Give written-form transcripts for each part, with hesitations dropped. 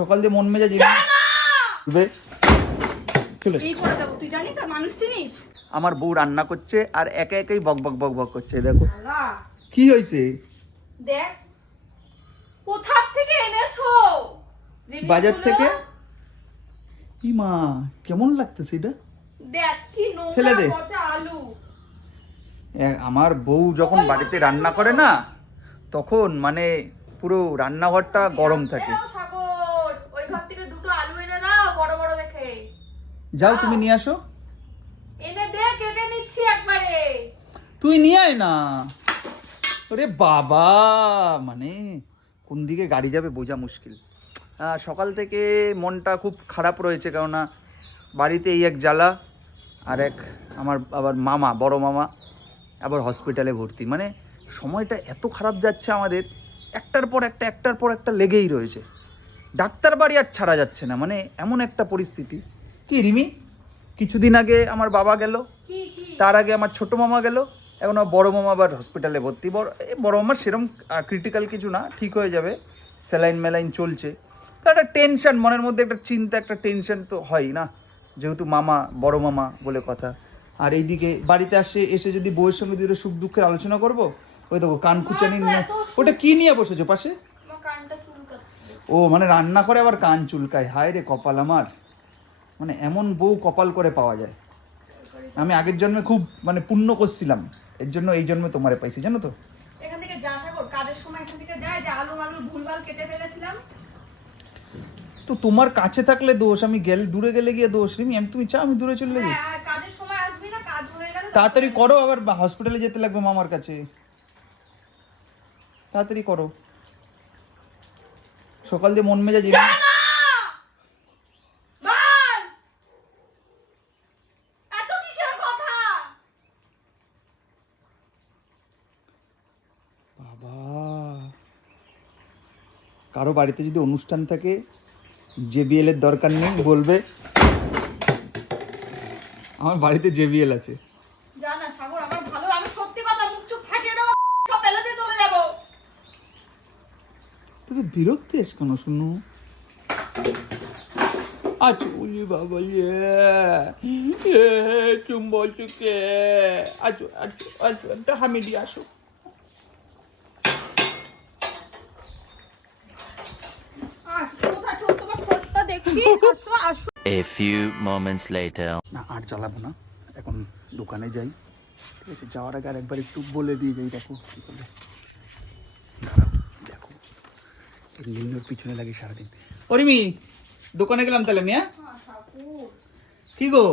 সকাল দিয়ে মন মেজাজ আমার বউ রান্না করছে আর একা একাই বক বক বক বক করছে। দেখো কি হয়েছে, দেখ কোথা থেকে এনেছো, বাজার থেকে। কি মা কেমন লাগতেছে এটা, দেখ কি নোংরা পচা আলু। আমার বউ যখন বাড়িতে রান্না করে না তখন মানে পুরো রান্নাঘরটা গরম থাকে। সাগর ওই ঘর থেকে দুটো আলু এনে দাও বড় বড় দেখে। যাও তুমি নিয়ে আসো। এনে দে, কেটে নিচ্ছি একবারে। তুই নিয়ে আয় না। ওরে বাবা, মানে কোন দিকে গাড়ি যাবে বোঝা মুশকিল। সকাল থেকে মনটা খুব খারাপ রয়েছে, কেননা বাড়িতে এই এক জ্বালা, আর এক আমার আবার মামা, বড় মামা আবার হসপিটালে ভর্তি। মানে সময়টা এত খারাপ যাচ্ছে আমাদের, একটার পর একটা লেগেই রয়েছে। ডাক্তার বাড়ি আর ছাড়া যাচ্ছে না, মানে এমন একটা পরিস্থিতি। কি রিমি, কিছুদিন আগে আমার বাবা গেল, তার আগে আমার ছোট মামা গেল, এখন আমার বড় মামা আবার হসপিটালে ভর্তি। বড় মামার সেরকম ক্রিটিক্যাল কিছু না, ঠিক হয়ে যাবে, স্যালাইন ম্যালাইন চলছে। তো একটা টেনশন মনের মধ্যে, একটা চিন্তা, একটা টেনশন তো হয় না, যেহেতু মামা, বড় মামা বলে কথা। আর এইদিকে বাড়িতে এসে যদি বউয়ের সঙ্গে দুটো সুখ দুঃখের আলোচনা করবো, ওই দেখো কান খুচানি নিয়ে, ওটা কি নিয়ে বসেছো পাশে? ও মানে রান্না করে আবার কান চুলকায়। হায় রে কপাল আমার, মানে এমন বউ কপাল করে পাওয়া যায়। আমি আগের জন্মে খুব মানে পুণ্য করছিলাম, এর জন্য এই জন্মে তোমারে পাইছি, জানো তো। এখান থেকে যা সাগর, কাজের সময় এখান থেকে যায়, যে আলু ভুলভাল কেটে ফেলেছিলাম। তো তোমার কাছে থাকলে দোষ, আমি দূরে গেলে গিয়ে দোষ। রিমি তুমি চাও আমি দূরে চলে যাই? হ্যাঁ, কাজের সময় আসবি না, কাজ হয়ে গেলে তাড়াতাড়ি করো, আবার হসপিটালে যেতে লাগবে মামার কাছে, তাড়াতাড়ি করো। সকাল দিয়ে মন মেজাজ বাবা। কারো বাড়িতে যদি অনুষ্ঠান থাকে, JBL এর দরকার নেই, বলবে আমার বাড়িতে JBL আছে। জানা সাগর আমার ভালো, আমি সত্যি কথা, মুখ চুপ ফাটিয়ে দাও, সব পেলে দিয়ে চলে যাব। তোকে বিরক্তি এস কেন শুনু? আচ্ছা ওই বাবা, তুমি বলছো কে? আচ্ছা আচ্ছা আচ্ছা, একটা হামিদি আসো। A few moments later. না আর চালাবো না, এখন দোকানে যাই। ঠিক আছে, যাওয়ার আগে আর একবার একটু বলে দিয়ে যাই। দেখো কী করবে, দাঁড়াও দেখো, লিনোর পিছনে লাগে সারাদিন। অরিমি দোকানে গেলাম তাহলে মিয়া। কি গো,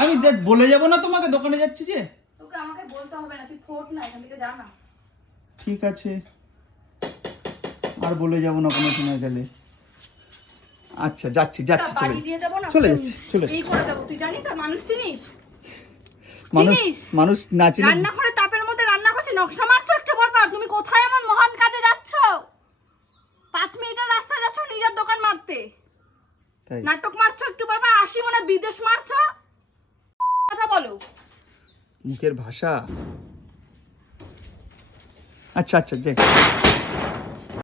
আমি বলে যাবো না তোমাকে, দোকানে যাচ্ছি যে। তোকে আমাকে বলতে হবে না, তুই ফোট না, এখান থেকে যা না। ঠিক আছে, আর বলে যাবো না কোনো সময় গেলে। আচ্ছা যাচ্ছি চলে যাচ্ছি। এই করে দেবো, তুই জানিস আর মানুষ চিনিস? মানুষ না চিনি। রান্না করে তাপের মধ্যে রান্না করছে, নকশা মারছো একটু পরপর। তুমি কোথায় এমন মহান কাজে যাচ্ছ? 5 মিনিটের রাস্তায় যাচ্ছ নিজের দোকান মারতে, নাটক মারছো একটু পরপর। 80 মনে বিদেশ মারছো, কথা বলো। মুখের ভাষা। আচ্ছা আচ্ছা যাই।